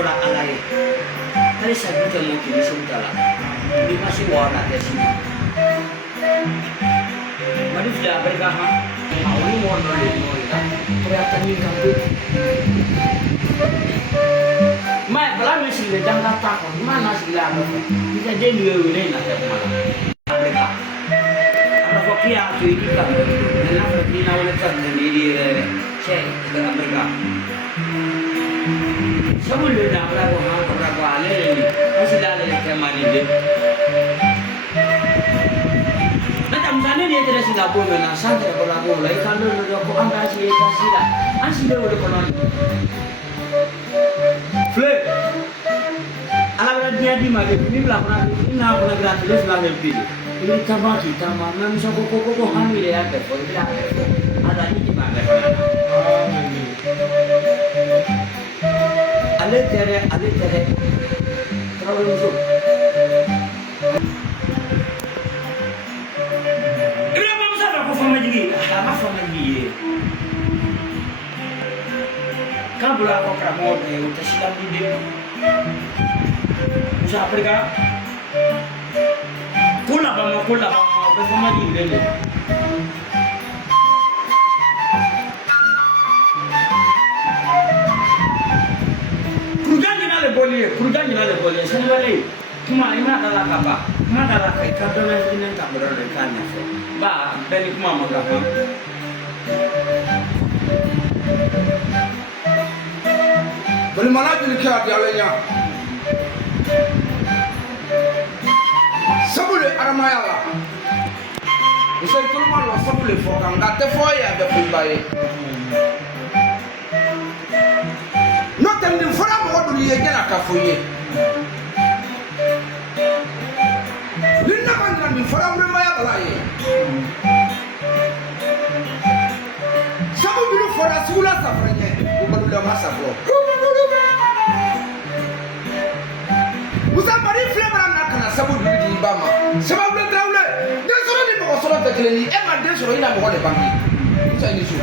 fora alai. Hari sabu jamu kini sumtala. Ini masih warna desi. Mari sudah berkah. Awalnya warna lemo ina. Kelihatan ni kampung. Mai belah mesti ledang kata kau. Mana sila aku? Kita jadi dua nak mana? Berkah. Anak fakir aku ini kan. Anak fakir nak orang kan sendiri. Saya kita berkah. Semua dah berapa alih ni, masih dah ada kemana dia. Macam sana dia terus Singapura mana, sana kalau aku mulai kalau aku angkat si kasih lah, asih dia boleh kolon. Flip, alam dia di mana? Ini belakang ini nak gratis lah lebih. Ini kamar kita mana misal koko hamil ya, betul tidak betul. Ada ini di mana? Ale tere, terlalu musuh. Ini apa besar aku sama jadi? Apa sama dia? Kan bulan aku keramot, udah silam di dia. Usaha pergi. Kula bang, apa sama dia? Kurang jelas boleh. Sebenarnya cuma ini adalah apa? Ini adalah kaitan dengan tak berdekannya. Bah, dari cuma mengapa? Bagaimana jika dialnya? Sebelum Aramayala, usai itu malu sebelum fokan, kata foya ada pembayi. Di fara mɔgɔ dun ye ɲɛna ka fɔ ye ni ne ma ɲina nin fara wɛrɛmaya bala ye sabu minnu fɔra sugula safara ɲɛ o balulama safɔ musa mari filɛ mana na kana sabu duli di ba ma sababu le tarawele den sɔrɔ ni mɔgɔ sɔrɔ tɛ kelen ye e ma den sɔrɔ i na mɔgɔ de bange musa i ni su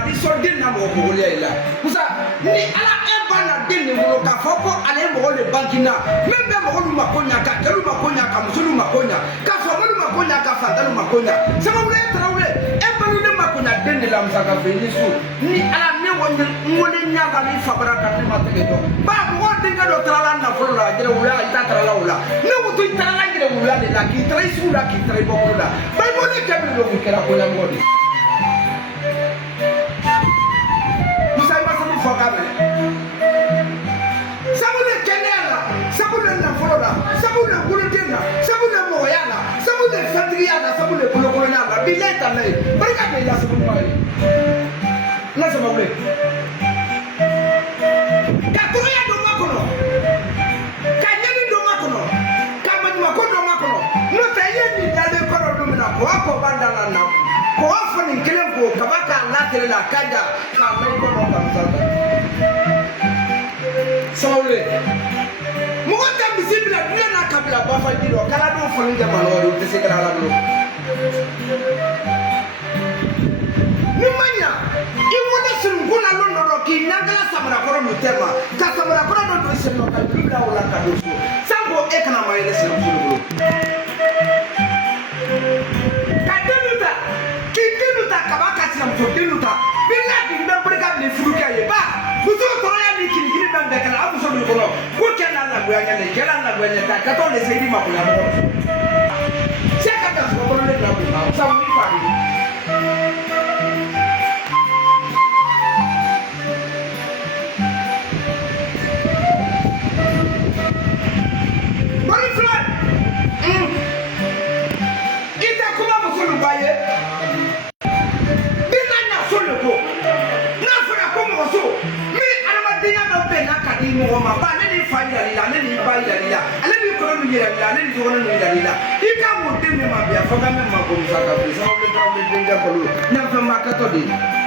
di sɔrɔden na mɔgɔ mɔgɔliya yi la musa ni ala e ba na den de bolo k'a fɔ ko ale mɔgɔ de bangina min bɛ mɔgɔ nu ma ko ɲa ka cɛlu ma ko ɲa ka muso nu ma ko ɲa ka faamalu ma ko ɲa ka fantanu ma ko ɲa sababu e tarawele e balu ne ma ko ɲa den de la musa ka fɛ ni su ni ala ne wele n wele ɲa ka ni fabara ka ne ma tɛgɛ dɔn ba mɔgɔ denkɛ dɔ taara nafolo la jɛrɛ wula i ta taara la o la ne wutu i taara jɛrɛ wula de la k'i taara i sugu la k'i taara i bɔkolo la ba i bɔ ne kɛ min don k'i kɛra ko ɲamɔgɔ de sabule kɛnɛya la sabule nafolo la sabule boloden la sabule mɔgɔya la sabule fɛntigiya la sabule bolokolonya la bi lɛ tala ye barika bɛ la sabu ma ye na sabule ka tɔgɔya dɔ ma kɔnɔ ka ɲɛni dɔ ma kɔnɔ ka maɲumako dɔ ma kɔnɔ n'o tɛ i ye nin dalen kɔrɔ don min na kɔgɔ kɔba da la na kɔgɔ fɔ nin kelen ko kaba k'a latere la k'a ja k'a mɛn kɔnɔ ka musa sɔɔle mɔgɔ tɛ misi bila diɲɛ n'a kabila bafaji dɔ kala dɔw fɔli kɛ malo o tɛ se ka ala bolo ni ma ɲa i wele sinunkun na lɔn dɔ dɔ k'i ɲagala samarakɔrɔ min tɛ ma ka samarakɔrɔ dɔ don i sen dɔ ka juru bila o la ka don so sanko e kana ma yɛlɛ sinamuso bolo ka den ta k'i den ta kaba ka sinamuso den ta bi la k'i bɛ barika bilen furu kɛ ye ba muso tɔɔrɔya ni kirikiri bɛ bɛɛ kɛlɛ a muso min kɔnɔ ko cɛ n'a lagoya ɲɛ dɛ cɛ n'a lagoya ɲɛ ta ka tɔ de se i ma bonya mɔgɔ cɛ ka taa sɔrɔ kɔnɔ ne bila kun na sabu i fa de bari filɛ i tɛ kuma muso min ba ye bi na ɲa so de ko n'a fɔra ko mɔgɔ so adamadenya dɔ bɛn n'a ka di mɔgɔ ma ba ale n'i fa yirali la ale n'i ba yirali la ale n'i kɔrɔ min yirali la ale n'i dɔgɔnin min yirali la i ka mɔ den min ma bi a fɔ k'an bɛ maa ko musa ka bi sababu bɛ denkɛ balo ɲɛfɛnba kɛtɔ de ye